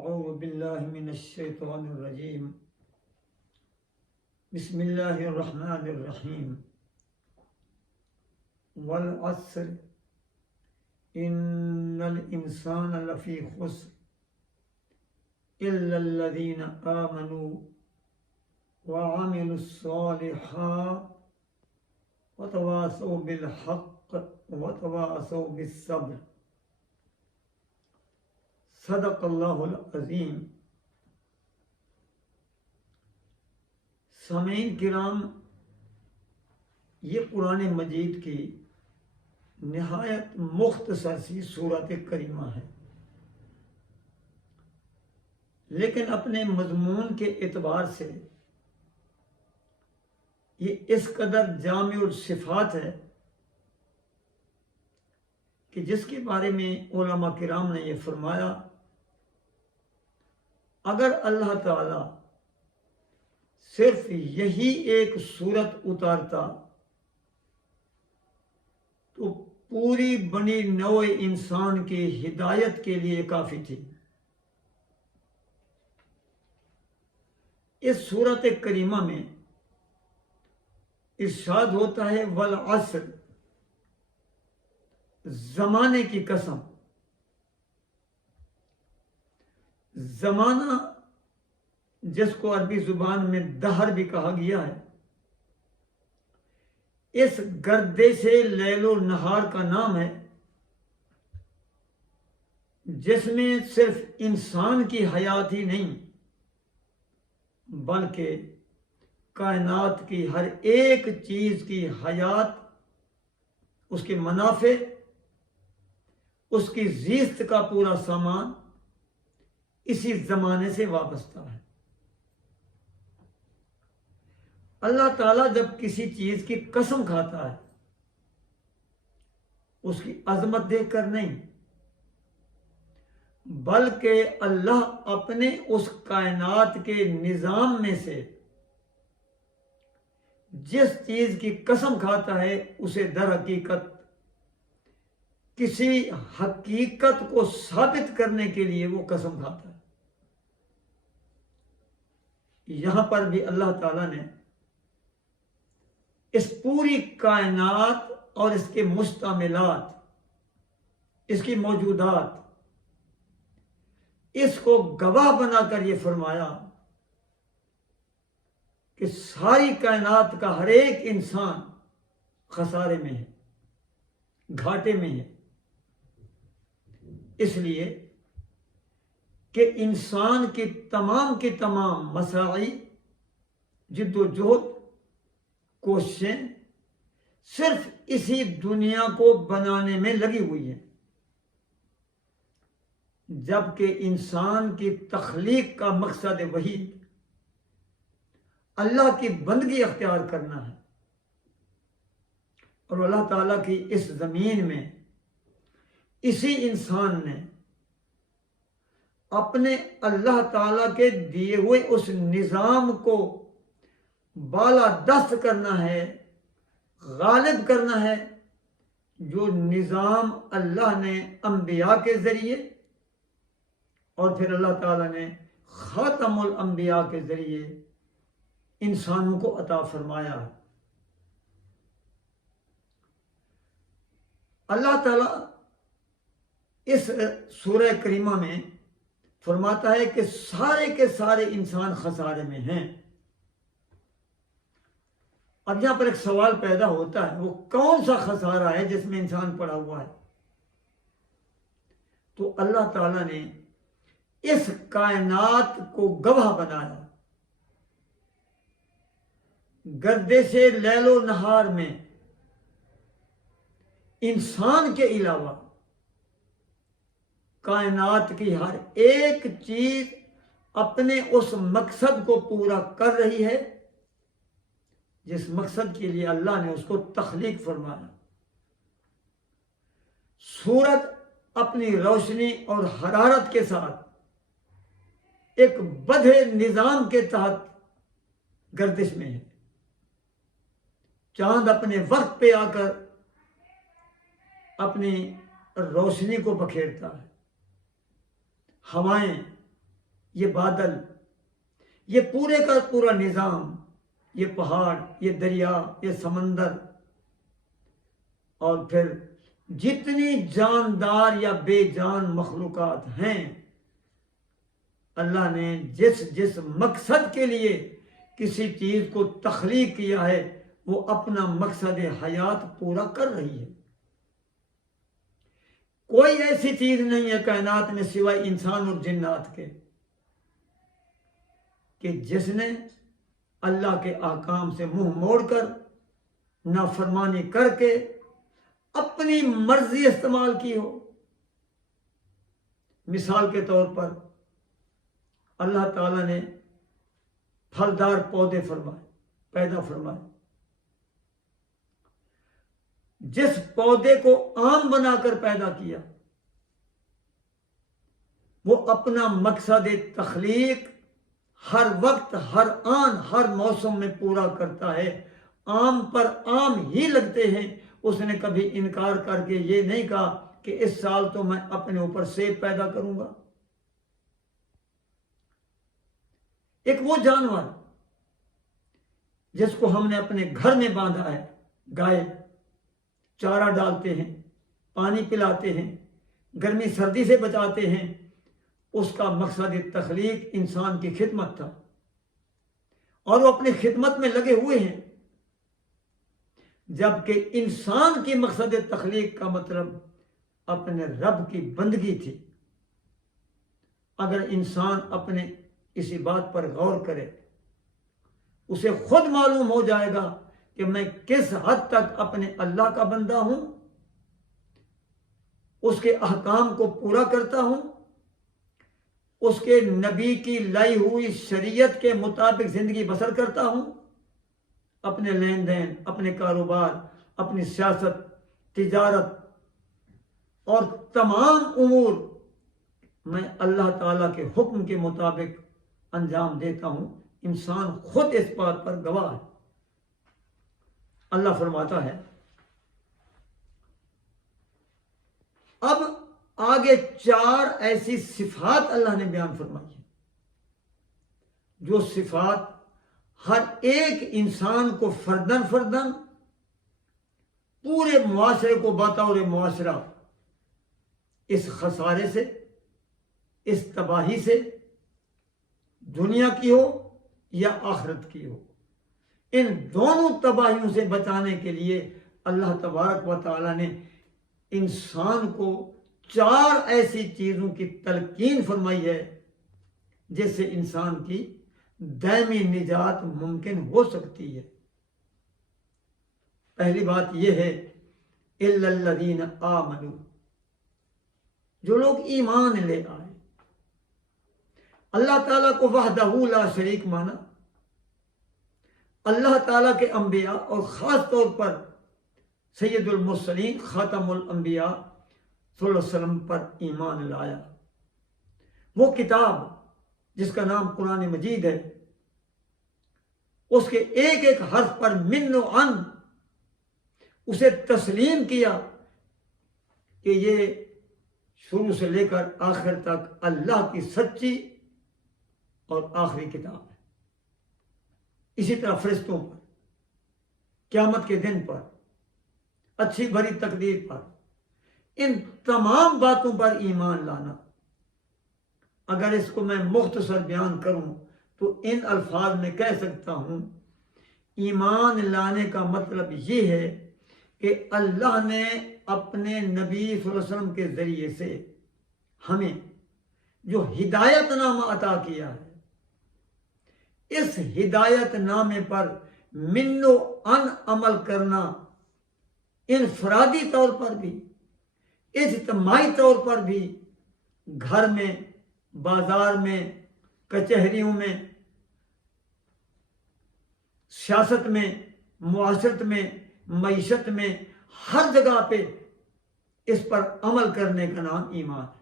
أعوذ بالله من الشيطان الرجيم. بسم الله الرحمن الرحيم. والعصر إن الإنسان لفي خسر إلا الذين آمنوا وعملوا الصالحات وتواصوا بالحق وتواصوا بالصبر. صدق اللہ العظیم. سامعین کرام، یہ قرآن مجید کی نہایت مختصر سی سورۃ کریمہ ہے، لیکن اپنے مضمون کے اعتبار سے یہ اس قدر جامع الصفات ہے کہ جس کے بارے میں علماء کرام نے یہ فرمایا، اگر اللہ تعالی صرف یہی ایک سورت اتارتا تو پوری بنی نوع انسان کی ہدایت کے لیے کافی تھی. اس سورۃ کریمہ میں ارشاد ہوتا ہے والعصر، زمانے کی قسم. زمانہ جس کو عربی زبان میں دہر بھی کہا گیا ہے، اس گردش لیل و نہار کا نام ہے جس میں صرف انسان کی حیات ہی نہیں بلکہ کائنات کی ہر ایک چیز کی حیات، اس کے منافع، اس کی زیست کا پورا سامان اسی زمانے سے وابستہ ہے. اللہ تعالیٰ جب کسی چیز کی قسم کھاتا ہے اس کی عظمت دیکھ کر نہیں، بلکہ اللہ اپنے اس کائنات کے نظام میں سے جس چیز کی قسم کھاتا ہے اسے در حقیقت کسی حقیقت کو ثابت کرنے کے لیے وہ قسم کھاتا ہے. یہاں پر بھی اللہ تعالیٰ نے اس پوری کائنات اور اس کے مشتملات، اس کی موجودات، اس کو گواہ بنا کر یہ فرمایا کہ ساری کائنات کا ہر ایک انسان خسارے میں ہے، گھاٹے میں ہے. اس لیے کہ انسان کی تمام مساعی، جد و جہد، کوششیں صرف اسی دنیا کو بنانے میں لگی ہوئی ہیں، جبکہ انسان کی تخلیق کا مقصد وحید اللہ کی بندگی اختیار کرنا ہے. اور اللہ تعالیٰ کی اس زمین میں اسی انسان نے اپنے اللہ تعالیٰ کے دیے ہوئے اس نظام کو بالا دست کرنا ہے، غالب کرنا ہے، جو نظام اللہ نے انبیاء کے ذریعے اور پھر اللہ تعالیٰ نے خاتم الانبیاء کے ذریعے انسانوں کو عطا فرمایا ہے. اللہ تعالیٰ اس سورہ کریمہ میں فرماتا ہے کہ سارے کے سارے انسان خسارے میں ہیں. اب یہاں پر ایک سوال پیدا ہوتا ہے، وہ کون سا خسارہ ہے جس میں انسان پڑا ہوا ہے؟ تو اللہ تعالیٰ نے اس کائنات کو گواہ بنایا. گردش لیل و نہار میں انسان کے علاوہ کائنات کی ہر ایک چیز اپنے اس مقصد کو پورا کر رہی ہے جس مقصد کے لیے اللہ نے اس کو تخلیق فرمایا. سورج اپنی روشنی اور حرارت کے ساتھ ایک بدھے نظام کے تحت گردش میں ہے. چاند اپنے وقت پہ آ کر اپنی روشنی کو بکھیرتا ہے. ہوائیں یہ بادل، یہ پورے کا پورا نظام، یہ پہاڑ، یہ دریا، یہ سمندر، اور پھر جتنی جاندار یا بے جان مخلوقات ہیں، اللہ نے جس جس مقصد کے لیے کسی چیز کو تخلیق کیا ہے وہ اپنا مقصد حیات پورا کر رہی ہے۔ کوئی ایسی چیز نہیں ہے کائنات میں سوائے انسان اور جنات کے کہ جس نے اللہ کے احکام سے منہ موڑ کر نافرمانی کر کے اپنی مرضی استعمال کی ہو۔ مثال کے طور پر اللہ تعالیٰ نے پھلدار پودے پیدا فرمائے، جس پودے کو عام بنا کر پیدا کیا وہ اپنا مقصد تخلیق ہر وقت، ہر آن، ہر موسم میں پورا کرتا ہے۔ عام پر عام ہی لگتے ہیں۔ اس نے کبھی انکار کر کے یہ نہیں کہا کہ اس سال تو میں اپنے اوپر سیب پیدا کروں گا۔ ایک وہ جانور جس کو ہم نے اپنے گھر میں باندھا ہے، گائے، چارہ ڈالتے ہیں، پانی پلاتے ہیں، گرمی سردی سے بچاتے ہیں، اس کا مقصد تخلیق انسان کی خدمت تھا اور وہ اپنی خدمت میں لگے ہوئے ہیں، جبکہ انسان کی مقصد تخلیق کا مطلب اپنے رب کی بندگی تھی۔ اگر انسان اپنے اسی بات پر غور کرے اسے خود معلوم ہو جائے گا کہ میں کس حد تک اپنے اللہ کا بندہ ہوں، اس کے احکام کو پورا کرتا ہوں، اس کے نبی کی لائی ہوئی شریعت کے مطابق زندگی بسر کرتا ہوں، اپنے لین دین، اپنے کاروبار، اپنی سیاست، تجارت اور تمام امور میں اللہ تعالیٰ کے حکم کے مطابق انجام دیتا ہوں۔ انسان خود اس بات پر گواہ ہے۔ اللہ فرماتا ہے، اب آگے 4 ایسی صفات اللہ نے بیان فرمائی ہیں جو صفات ہر ایک انسان کو فردن فردن، پورے معاشرے کو بطور معاشرہ اس خسارے سے، اس تباہی سے، دنیا کی ہو یا آخرت کی ہو، ان دونوں تباہیوں سے بچانے کے لیے اللہ تبارک و تعالی نے انسان کو 4 ایسی چیزوں کی تلقین فرمائی ہے جس سے انسان کی دائمی نجات ممکن ہو سکتی ہے۔ پہلی بات یہ ہے اِلَّا الَّذِينَ آمَنُوا، جو لوگ ایمان لے آئے، اللہ تعالیٰ کو وحدہ لا شریک مانا، اللہ تعالیٰ کے انبیاء اور خاص طور پر سید المرسلین خاتم الانبیاء صلی اللہ علیہ وسلم پر ایمان لایا۔ وہ کتاب جس کا نام قرآن مجید ہے، اس کے ایک ایک حرف پر من و عن اسے تسلیم کیا کہ یہ شروع سے لے کر آخر تک اللہ کی سچی اور آخری کتاب ہے۔ اسی طرح فرشتوں پر، قیامت کے دن پر، اچھی بری تقدیر پر، ان تمام باتوں پر ایمان لانا۔ اگر اس کو میں مختصر بیان کروں تو ان الفاظ میں کہہ سکتا ہوں، ایمان لانے کا مطلب یہ ہے کہ اللہ نے اپنے نبی صلی اللہ علیہ وسلم کے ذریعے سے ہمیں جو ہدایت نامہ عطا کیا ہے، اس ہدایت نامے پر من و ان عمل کرنا انفرادی طور پر بھی، اجتماعی طور پر بھی، گھر میں، بازار میں، کچہریوں میں، سیاست میں، معاشرت میں، معیشت میں، ہر جگہ پہ اس پر عمل کرنے کا نام ایمان ہے۔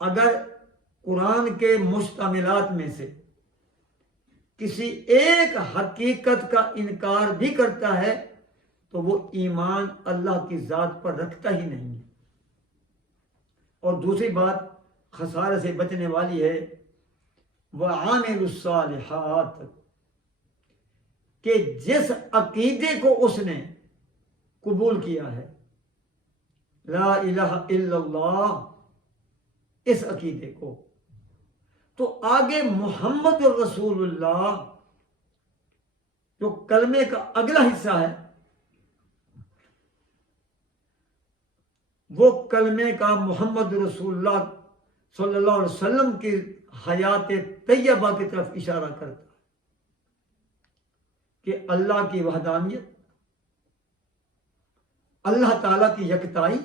اگر قرآن کے مشتملات میں سے کسی ایک حقیقت کا انکار بھی کرتا ہے تو وہ ایمان اللہ کی ذات پر رکھتا ہی نہیں ہے۔ اور دوسری بات، خسارے سے بچنے والی ہے، وعامل الصالحات، کہ جس عقیدے کو اس نے قبول کیا ہے، لا الہ الا اللہ، اس عقیدے کو، تو آگے محمد الرسول اللہ جو کلمے کا اگلا حصہ ہے، وہ کلمے کا محمد رسول اللہ صلی اللہ علیہ وسلم کی حیات طیبہ کی طرف اشارہ کرتا ہے کہ اللہ کی وحدانیت، اللہ تعالیٰ کی یکتائی،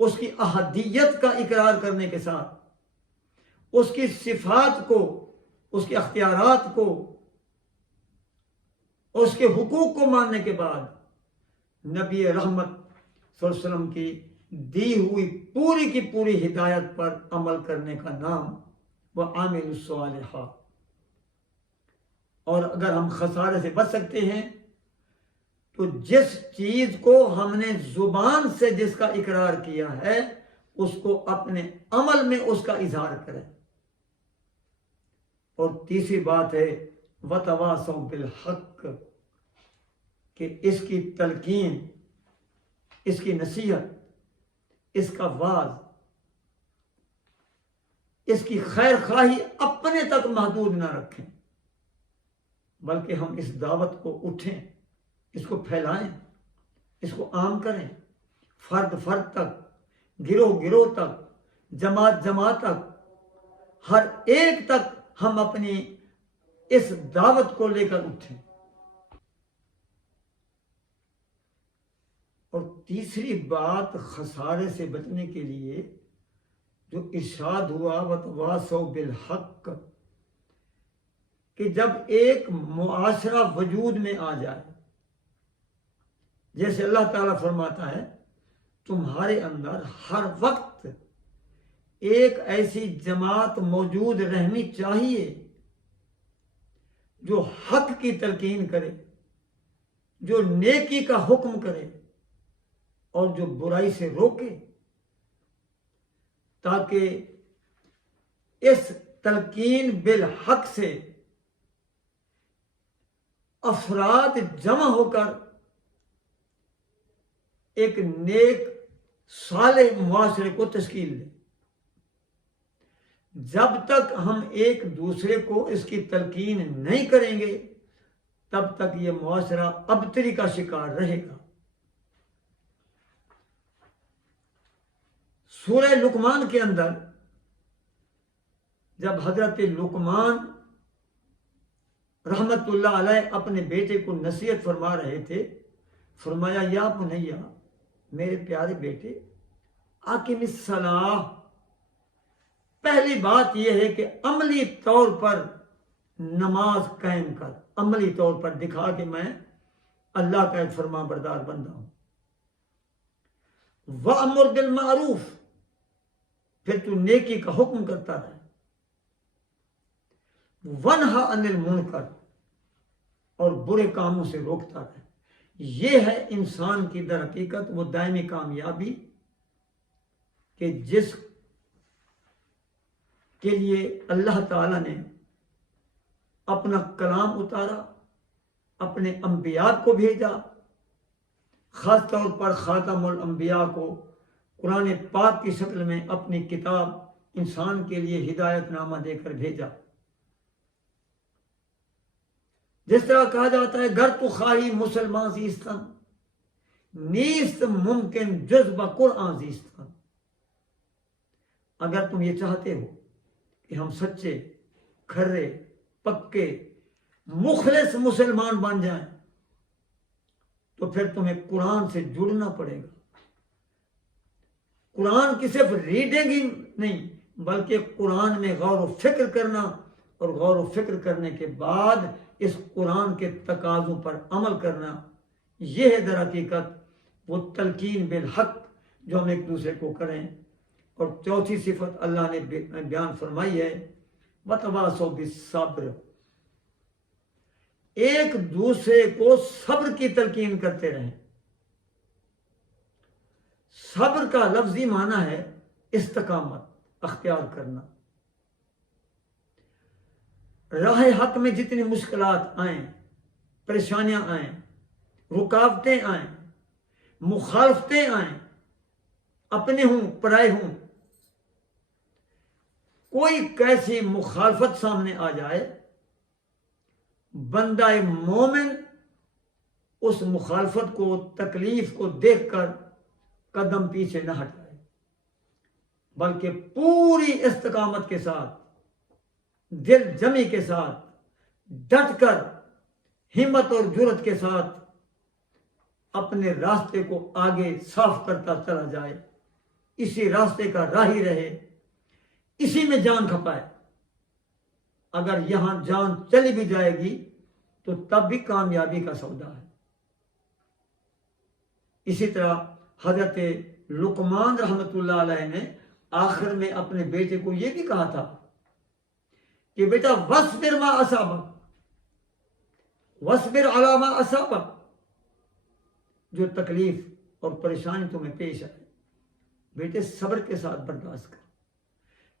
اس کی احدیت کا اقرار کرنے کے ساتھ اس کی صفات کو، اس کے اختیارات کو، اس کے حقوق کو ماننے کے بعد نبی رحمت صلی اللہ علیہ وسلم کی دی ہوئی پوری کی پوری ہدایت پر عمل کرنے کا نام وہ عامل الصالحات۔ اور اگر ہم خسارے سے بچ سکتے ہیں تو جس چیز کو ہم نے زبان سے جس کا اقرار کیا ہے اس کو اپنے عمل میں اس کا اظہار کریں۔ اور تیسری بات ہے وتواصوا بالحق، کہ اس کی تلقین، اس کی نصیحت، اس کا وعظ، اس کی خیر خواہی اپنے تک محدود نہ رکھیں، بلکہ ہم اس دعوت کو اٹھیں، اس کو پھیلائیں، اس کو عام کریں، فرد فرد تک، گروہ گروہ تک، جماعت جماعت تک، ہر ایک تک ہم اپنی اس دعوت کو لے کر اٹھیں۔ اور تیسری بات خسارے سے بچنے کے لیے جو ارشاد ہوا وتواصوا بالحق، کہ جب ایک معاشرہ وجود میں آ جائے، جیسے اللہ تعالیٰ فرماتا ہے تمہارے اندر ہر وقت ایک ایسی جماعت موجود رہنی چاہیے جو حق کی تلقین کرے، جو نیکی کا حکم کرے اور جو برائی سے روکے، تاکہ اس تلقین بالحق سے افراد جمع ہو کر ایک نیک صالح معاشرے کو تشکیل دیں۔ جب تک ہم ایک دوسرے کو اس کی تلقین نہیں کریں گے تب تک یہ معاشرہ ابتری کا شکار رہے گا۔ سورہ لقمان کے اندر جب حضرت لقمان رحمت اللہ علیہ اپنے بیٹے کو نصیحت فرما رہے تھے، فرمایا یا بنیا، میرے پیارے بیٹے، اقم الصلاۃ، پہلی بات یہ ہے کہ عملی طور پر نماز قائم کر، عملی طور پر دکھا کہ میں اللہ کا ایک فرما بردار بندہ ہوں۔ وَأْمُرْ بِالْمَعْرُوفِ، پھر تو نیکی کا حکم کرتا رہے، وَنْهَ عَنِ الْمُنْکَرِ، اور برے کاموں سے روکتا رہے۔ یہ ہے انسان کی در حقیقت وہ دائمی کامیابی کہ جس کے لیے اللہ تعالیٰ نے اپنا کلام اتارا، اپنے انبیاء کو بھیجا، خاص طور پر خاتم الانبیاء کو قرآن پاک کی شکل میں اپنی کتاب انسان کے لیے ہدایت نامہ دے کر بھیجا۔ جس طرح کہا جاتا ہے گر تو خواہی مسلمان زیستن، نیست ممکن جز بقرآن زیستن، اگر تم یہ چاہتے ہو کہ ہم سچے، کھرے، پکے، مخلص مسلمان بن جائیں تو پھر تمہیں قرآن سے جڑنا پڑے گا۔ قرآن کی صرف ریڈنگ ہی نہیں بلکہ قرآن میں غور و فکر کرنا، اور غور و فکر کرنے کے بعد اس قرآن کے تقاضوں پر عمل کرنا، یہ ہے در حقیقت وہ تلقین بالحق جو ہم ایک دوسرے کو کریں۔ اور چوتھی صفت اللہ نے بیان فرمائی ہے وتواصوا بالصبر، ایک دوسرے کو صبر کی تلقین کرتے رہیں۔ صبر کا لفظی معنی ہے استقامت، اختیار کرنا. راہ حق میں جتنی مشکلات آئیں، پریشانیاں آئیں، رکاوٹیں آئیں، مخالفتیں آئیں، اپنے ہوں پرائے ہوں، کوئی کیسی مخالفت سامنے آ جائے، بندہ مومن اس مخالفت کو، تکلیف کو دیکھ کر قدم پیچھے نہ ہٹائے، بلکہ پوری استقامت کے ساتھ، دل جمی کے ساتھ، ڈٹ کر، ہمت اور جرت کے ساتھ اپنے راستے کو آگے صاف کرتا چلا جائے، اسی راستے کا راہی رہے، اسی میں جان کھپائے. اگر یہاں جان چلی بھی جائے گی تو تب بھی کامیابی کا سودا ہے. اسی طرح حضرت لقمان رحمۃ اللہ علیہ نے آخر میں اپنے بیٹے کو یہ بھی کہا تھا کہ بیٹا وَاصْبِرْ مَا أَصَابَكَ وَاصْبِرْ عَلَىٰ مَا أَصَابَكَ، جو تکلیف اور پریشانی تمہیں پیش آئے بیٹے صبر کے ساتھ برداشت کر،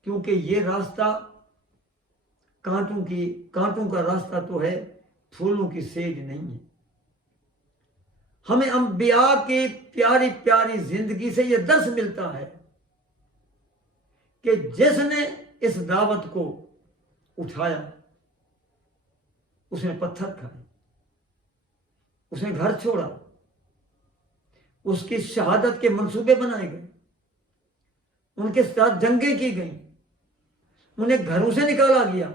کیونکہ یہ راستہ کانٹوں کا راستہ تو ہے، پھولوں کی سیج نہیں ہے. ہمیں انبیاء کی پیاری پیاری زندگی سے یہ درس ملتا ہے کہ جس نے اس دعوت کو اٹھایا اس نے پتھر کھائے، اس نے گھر چھوڑا، اس کی شہادت کے منصوبے بنائے گئے، ان کے ساتھ جنگیں کی گئیں، انہیں گھروں سے نکالا گیا.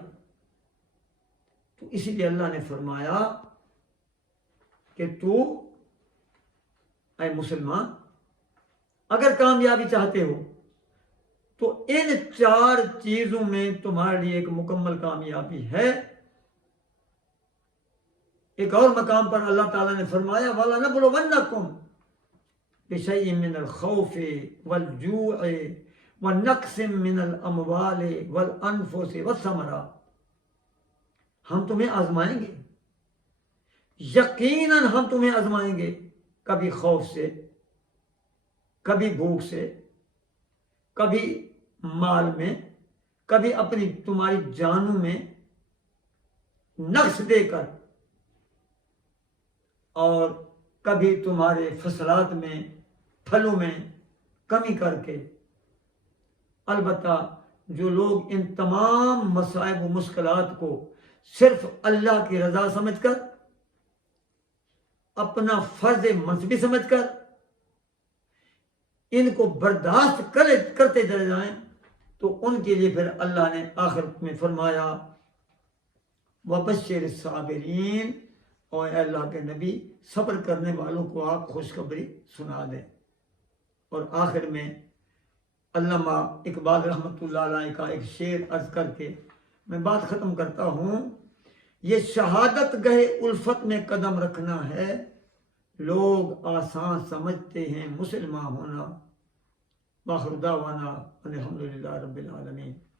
تو اسی لیے اللہ نے فرمایا کہ تو اے مسلمان اگر کامیابی چاہتے ہو تو ان 4 چیزوں میں تمہارے لیے ایک مکمل کامیابی ہے. ایک اور مقام پر اللہ تعالیٰ نے فرمایا وَلَنَبْلُوَنَّكُمْ بِشَيْءٍ مِّنَ الْخَوْفِ وَالْجُوعِ وَنَقْصٍ مِّنَ الْأَمْوَالِ وَالْأَنفُسِ وَالثَّمَرَاتِ، ہم تمہیں آزمائیں گے، یقیناً ہم تمہیں آزمائیں گے، کبھی خوف سے، کبھی بھوک سے، کبھی مال میں، کبھی اپنی تمہاری جانوں میں نقص دے کر، اور کبھی تمہارے فصلات میں، پھلوں میں کمی کر کے. البتہ جو لوگ ان تمام مصائب و مشکلات کو صرف اللہ کی رضا سمجھ کر، اپنا فرض منصبی سمجھ کر ان کو برداشت کرتے چلے جائیں تو ان کے لیے پھر اللہ نے آخر میں فرمایا وَبَشِّرِ الصَّابِرِينَ، اور اے اللہ کے نبی صبر کرنے والوں کو آپ خوشخبری سنا دیں. اور آخر میں علامہ اقبال رحمۃ اللہ علیہ کا ایک شعر عرض کر کے میں بات ختم کرتا ہوں. یہ شہادت گہے الفت میں قدم رکھنا ہے، لوگ آسان سمجھتے ہیں مسلمان ہونا. وآخر دعوانا الحمدللہ رب العالمین.